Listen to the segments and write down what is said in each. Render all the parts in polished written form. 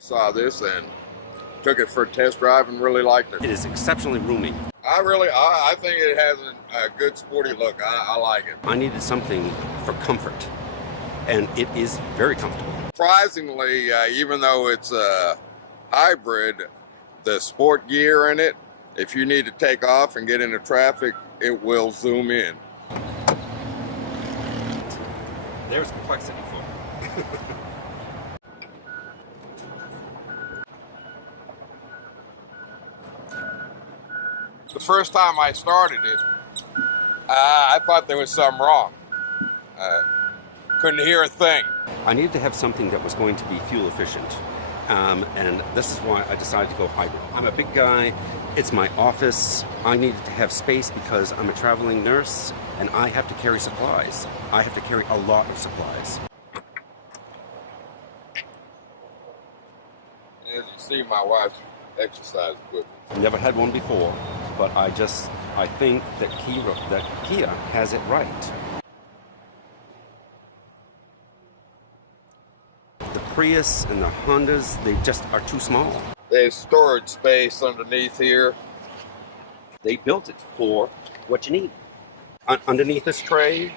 We saw this and took it for a test drive and really liked it. It is exceptionally roomy. I think it has a good sporty look. I like it. I needed something for comfort, and it is very comfortable. Surprisingly, even though it's a hybrid, the sport gear in it, if you need to take off and get into traffic, it will zoom in. There's complexity for it. The first time I started it, I thought there was something wrong. Couldn't hear a thing. I needed to have something that was going to be fuel efficient. And this is why I decided to go hybrid. I'm a big guy. It's my office. I needed to have space because I'm a traveling nurse and I have to carry supplies. I have to carry a lot of supplies. As you see, my wife's exercise equipment. Never had one before, but I think that Kia has it right. The Prius and the Hondas, they just are too small. There's storage space underneath here. They built it for what you need. Underneath this tray,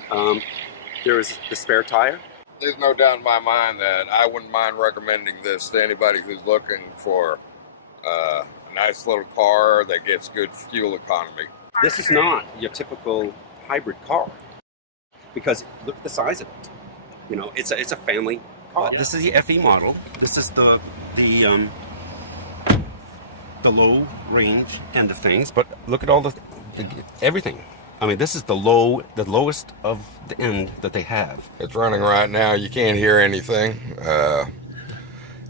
there is the spare tire. There's no doubt in my mind that I wouldn't mind recommending this to anybody who's looking for a nice little car that gets good fuel economy. This is not your typical hybrid car because look at the size of it. You know, it's a family car. This is the FE model. This is the low range end of things, but look at all the everything. I mean, this is the lowest of the end that they have. It's running right now. You can't hear anything,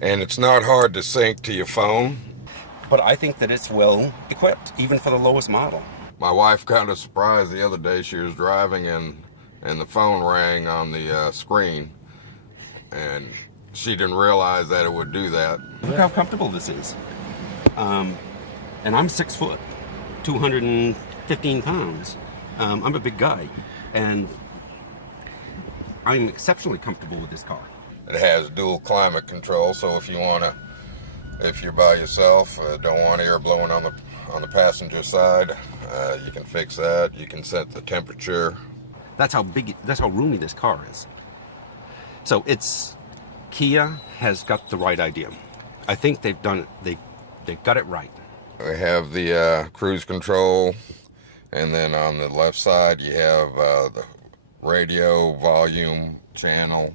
and it's not hard to sync to your phone. But I think that it's well equipped, even for the lowest model. My wife got a surprise the other day. She was driving and the phone rang on the screen, and she didn't realize that it would do that. Look how comfortable this is. And I'm 6 foot, 215 pounds. I'm a big guy, and I'm exceptionally comfortable with this car. It has dual climate control, so if you're by yourself, don't want air blowing on the passenger side, you can fix that. You can set the temperature. That's how roomy this car is. So Kia has got the right idea. I think they've done it. They've got it right. We have the cruise control, and then on the left side you have the radio, volume, channel,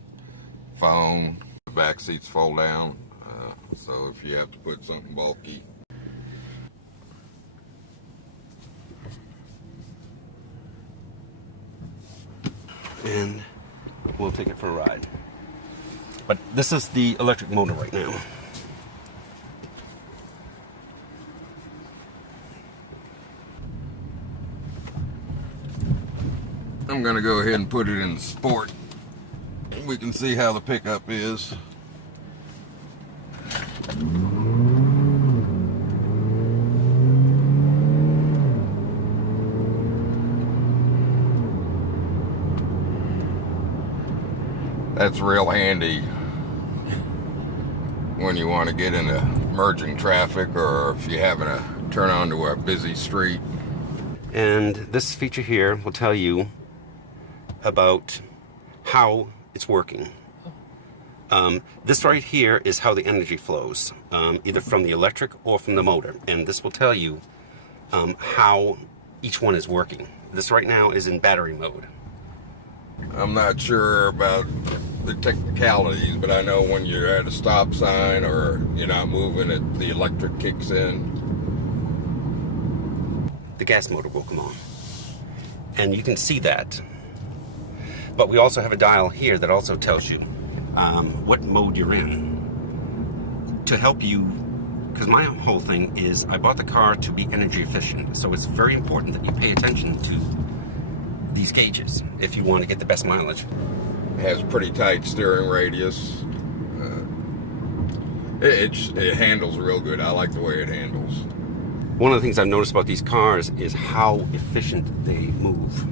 phone. The back seats fold down, so if you have to put something bulky. And we'll take it for a ride. But this is the electric motor right now. I'm gonna go ahead and put it in sport. We can see how the pickup is. That's real handy when you want to get into merging traffic or if you're having to turn onto a busy street. And this feature here will tell you about how it's working. This right here is how the energy flows, either from the electric or from the motor. And this will tell you how each one is working. This right now is in battery mode. I'm not sure about the technicalities, but I know when you're at a stop sign or you're not moving it, the electric kicks in. The gas motor will come on. And you can see that. But we also have a dial here that also tells you what mode you're in to help you, because my whole thing is I bought the car to be energy efficient. So it's very important that you pay attention to these gauges if you want to get the best mileage. It has pretty tight steering radius. It handles real good. I like the way it handles. One of the things I've noticed about these cars is how efficient they move.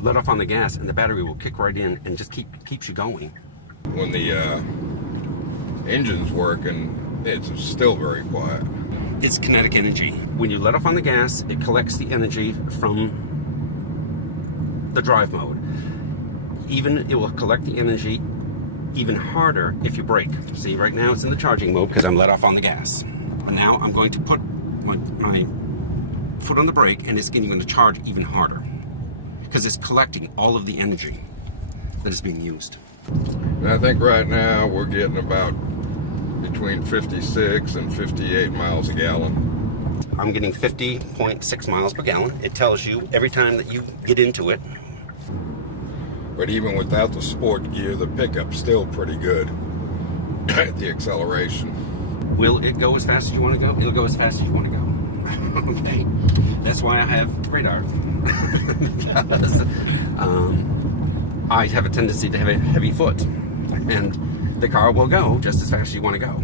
Let off on the gas and the battery will kick right in and just keeps you going. When the engine's working, it's still very quiet. It's kinetic energy. When you let off on the gas, it collects the energy from the drive mode. It will collect the energy even harder if you brake. See, right now it's in the charging mode because I'm let off on the gas. But now I'm going to put my foot on the brake, and it's going to charge even harder because it's collecting all of the energy that is being used. And I think right now we're getting about between 56 and 58 miles a gallon. I'm getting 50.6 miles per gallon. It tells you every time that you get into it. But even without the sport gear, the pickup's still pretty good. The acceleration. Will it go as fast as you want to go? It'll go as fast as you want to go. Okay. That's why I have radar. Because I have a tendency to have a heavy foot. And the car will go just as fast as you want to go.